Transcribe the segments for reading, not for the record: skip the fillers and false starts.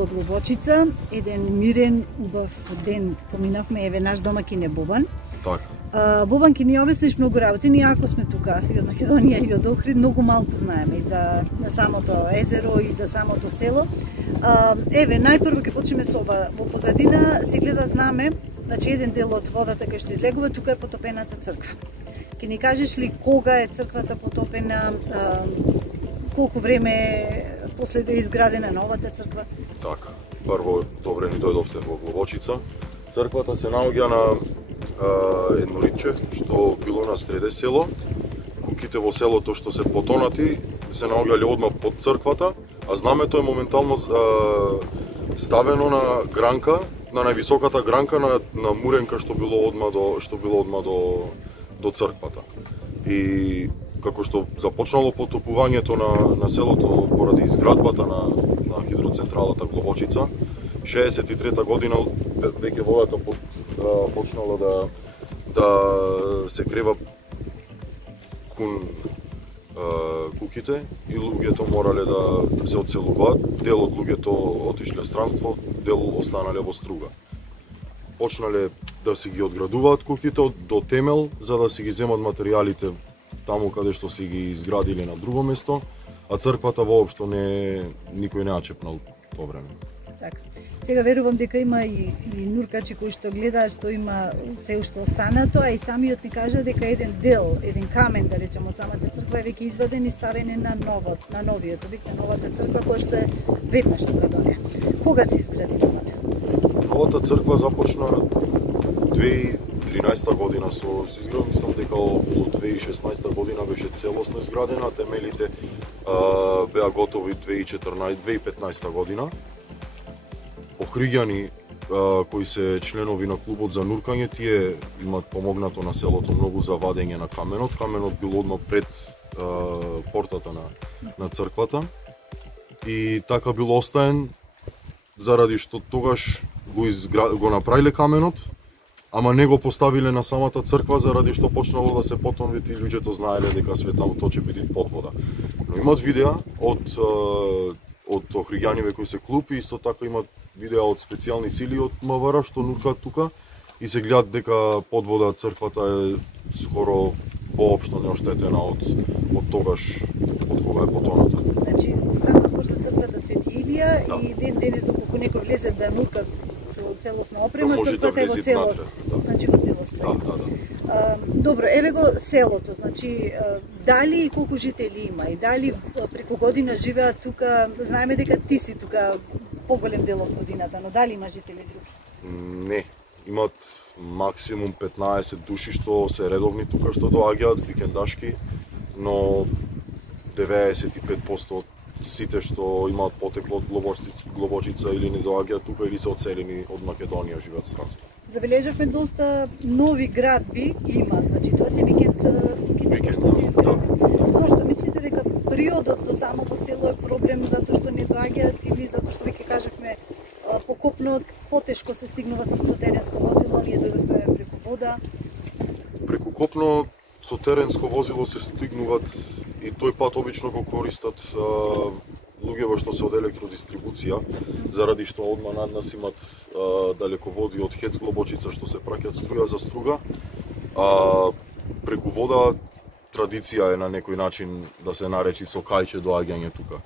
Од Глобочица, еден мирен, убав ден поминавме, еве наш домакин е Бобан. Така. Бобан ки ни обясниш многу работи, ние ако сме тука и од Македонија и од Охрид, многу малку знаеме и за самото езеро и за самото село. Еве, најпрво ќе почнеме со ова. Во позадина се гледа знаме, значи еден дел од водата кај што излегува, тука е потопената црква. Ќе ни кажеш ли кога е црквата потопена, колку време после да е изградена новата црква? Така. Прво, добре ни дојдовте во Глобочица. Црквата се наоѓа на едно риче што било на среде село. Куќите во селото што се потонати се наоѓале одма под црквата, а знамето е моментално ставено на гранка, на највисоката гранка на муренка што било одма до црквата. И како што започнало потопувањето на селото поради изградбата на хидроцентралата Глобочица, 63-та година веќе водата почнала да се крева кон куќите и луѓето морале да се одселуваат. Дел од луѓето отишле странство, дел останале во Струга. Почнале да си ги одградуваат куќите до темел за да си ги земат материјалите таму каде што си ги изградиле на друго место, а црквата воопшто никој не чепнал тоа време. Така. Сега верувам дека има и нуркачи кои што гледаат што има се уште останато, а и самиот ни кажа дека еден дел, еден камен да речеме од самата црква е веќе изваден и ставен на новиот објект, на новата црква која што е веднаш тука до неа. Кога се изгради новата? Новата црква започна 2013 година со изградба, мислам дека околу 2016 година беше целосно изградена, темелите беа готови 2015 година. Охриѓани кои се членови на клубот за нуркање, тие имат помогнато на селото многу за вадење на каменот. Каменот бил одма пред портата на црквата и така бил остаен заради што тогаш го направиле каменот, ама не го поставиле на самата црква заради што почнало да се потонвети и луѓето знаеле дека светото ќе биде под вода. Но имат видеа од охриѓаниве кои се клуб и исто така имат видеа од специјални сили од МВР што нуркаат тука и се гледат дека под вода црквата е скоро воопшто неоштетена од тогаш од кога е потоната. Значи станува збор за црквата Свети Илија и денес доколку некој влезе да нурка со целосно опрема, црквата е во целост. Значи во целост. Да. Добро, еве го селото, значи дали и колку жители има и дали преку година живеат тука, знаеме дека ти си тука поголем дел од годината, но дали има жители други? Не, имат максимум 15 души што се редовни тука што доаѓаат викендашки, но 95% од сите што имаат потекло од Глобочица или не доаѓаат тука или се одселени од Македонија, живеат странство. Забележавме доста нови градби има, значи тоа се викенд што се изгради. Зошто мислите дека периодот до самото село е проблем затоа што не доаѓаат или затоа што веќе кажавме по копно потешко се стигнува само со теренско возило, ние дојдовме преку вода? Преку копно со теренско возило се стигнуваат и тој пат обично го користат луѓето што се од електродистрибуција, заради што одма над нас имат далеководи од ХЕЦ Глобочица што се праќаат струја за Струга. Преку вода традиција е на некој начин да се наречи со кајче доаѓање тука.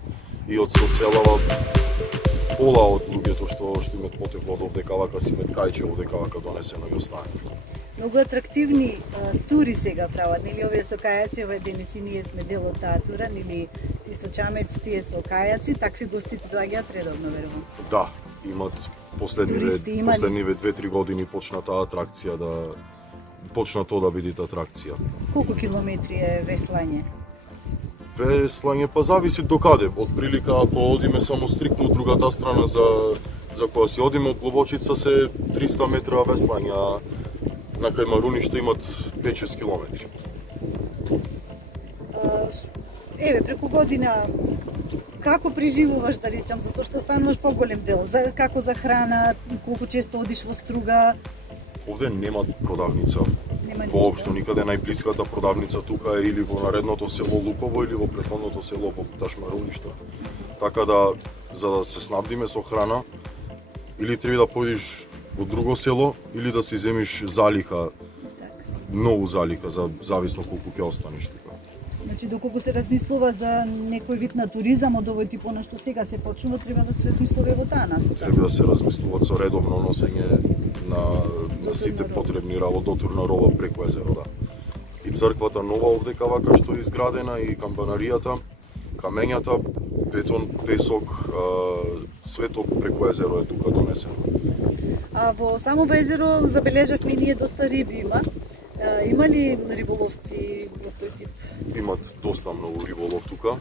И од целава пола од луѓето што имат потекло од овдекалака си имат кајче овдекалака донесено и оставено. Многу атрактивни тури сега прават, нели овие со кајаци, овие денеси ние сме дел од таа тура, нели ти со чамец, тие со кајаци, такви гости доаѓаат редовно, верувам. Да, имат последниве 2-3 години почна таа атракција почна тоа да биде атракција. Колку километри е веслање? Веслање па зависи до каде. Од прилика ако одиме само стриктно од другата страна за која си одиме од Глобочица се 300 метра веслање, а на кај Маруниште имат 5-6 километри. Еве, преку година како преживуваш, да речам, затоа што стануваш поголем дел, како за храна, колку често одиш во Струга? Овде нема продавница. Воопшто никаде. Најблиската продавница тука е или во наредното село Луково или во претходното село во Ташмаруниште. Така да за да се снабдиме со храна, или треба да појдеш во друго село, или да си земиш залиха, многу залиха, за зависно колку ќе останеш тука. Значи, доколку се размислува за некој вид на туризам од овој тип на што сега се почнува, треба да се размислува и во таа насока. Треба да се размислуваат со редовно носење на сите потребни дотурна роба преку езеро, да. И црквата нова овдека вака што е изградена, и камбанаријата, камењата, бетон, песок, свето преку езеро е тука донесено. А во самово езеро забележавме и ние доста риби има. Има ли риболовци во тој тип? Имат доста многу риболов тука.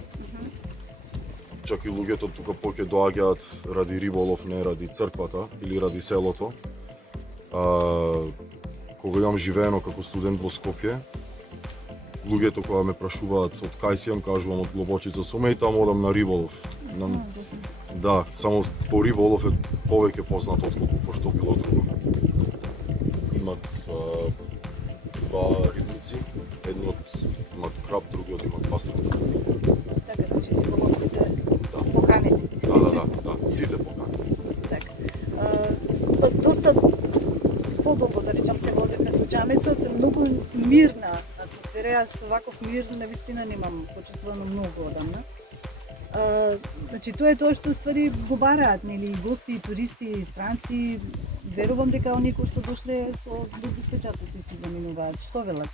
Чак и луѓето тука поќе доаѓаат ради риболов, не ради црквата или ради селото. Кога имам живеено како студент во Скопје, луѓето кога ме прашуваат од кај си, кажувам од Глобочица, сум и таму одам на риболов. Да, само по риболов е повеќе познат отколку по што било друго. Имат два рибници, едниот имат краб, другиот имат пастрак. Така, значи риболовците поканети. Да, сите поканети. Така. Доста подолго, да речам, се возевме со џамецот, многу мирна атмосфера. Јас ваков мир навистина немам почувствувано многу одамна. Значи, тоа е тоа што ствари го бараат, нели, и гости, и туристи, и странци. Верувам дека оние кои што дошле со добри впечатоци се заминуваат. Што велат?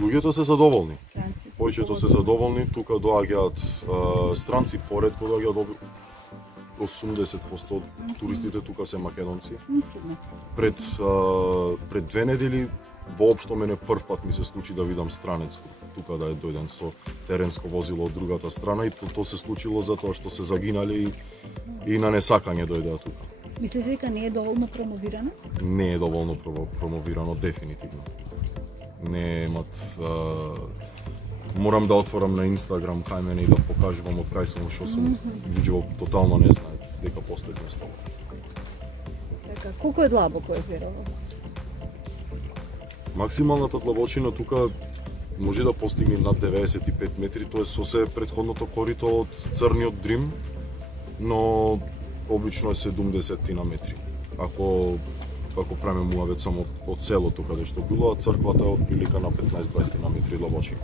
Луѓето се задоволни. Странци. Повеќето се задоволни, тука доаѓаат странци, поредко доаѓаат 80% од туристите тука се македонци. Чудно. Пред 2 недели воопшто мене прв пат ми се случи да видам странец тука да е дојден со теренско возило од другата страна, и тоа се случило затоа што се загинали и на несакање дојдеа тука. Мислите дека не е доволно промовирано? Не е доволно промовирано, дефинитивно. Не имат... Морам да отворам на Инстаграм кај мене и да покажувам од кај сум, што сум луѓе тотално не знаат дека постои место. Така, колку е длабоко езерово? Максималната длабочина тука може да постигне над 95 метри, тоа е со се претходното корито од Црниот Дрим, но обично е 70 на метри. Ако правиме муавет само од селото каде што било, а црквата од прилика на 15-20 на метри длабочина.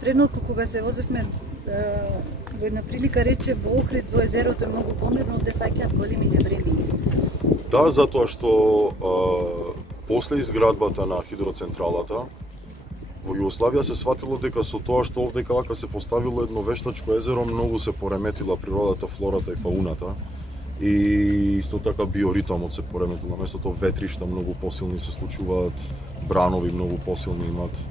Преднотко кога се возевме во една прилика рече во Охрид во езерото е многу померно, де фаќаат големи невремени. Да, затоа што после изградбата на хидроцентралата во Југославија се сватило дека со тоа што овдека вака се поставило едно вештачко езеро, многу се пореметила природата, флората и фауната. И исто така биоритмот се пореметил, наместото ветришта многу посилни се случуваат, бранови многу посилни имат.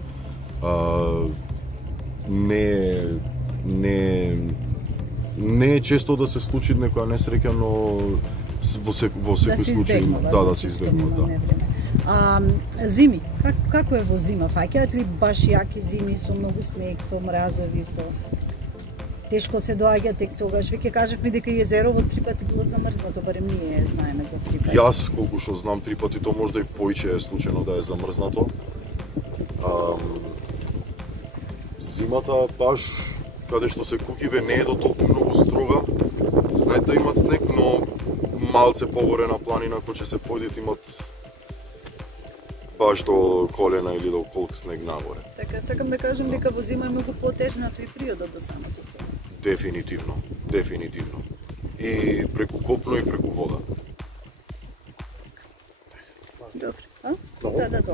Не е често да се случи некоја несреќа, но во секој случај да се избегнува, да. Зими, како е во зима? Фаќаат ли баш јаки зими со многу снег, со мразови, со тешко се доаѓа тек тогаш? Веќе кажавме дека и езерово 3 пати било замрзнато, барем ние знаеме за 3 пати. Јас колку што знам 3 пати, то можда и поиќе е случајно да е замрзнато. Зимата баш каде што се кукиве не е до толку многу строга. Знаете да имат снег, но малце погоре на планина кој ќе се појдат имат баш до колена или до колк снег нагоре. Така, сакам да кажам дека во зима е многу потежнато и приодот до самото село. Дефинитивно, дефинитивно. И преку копно и преку вода. Добро, а? Да.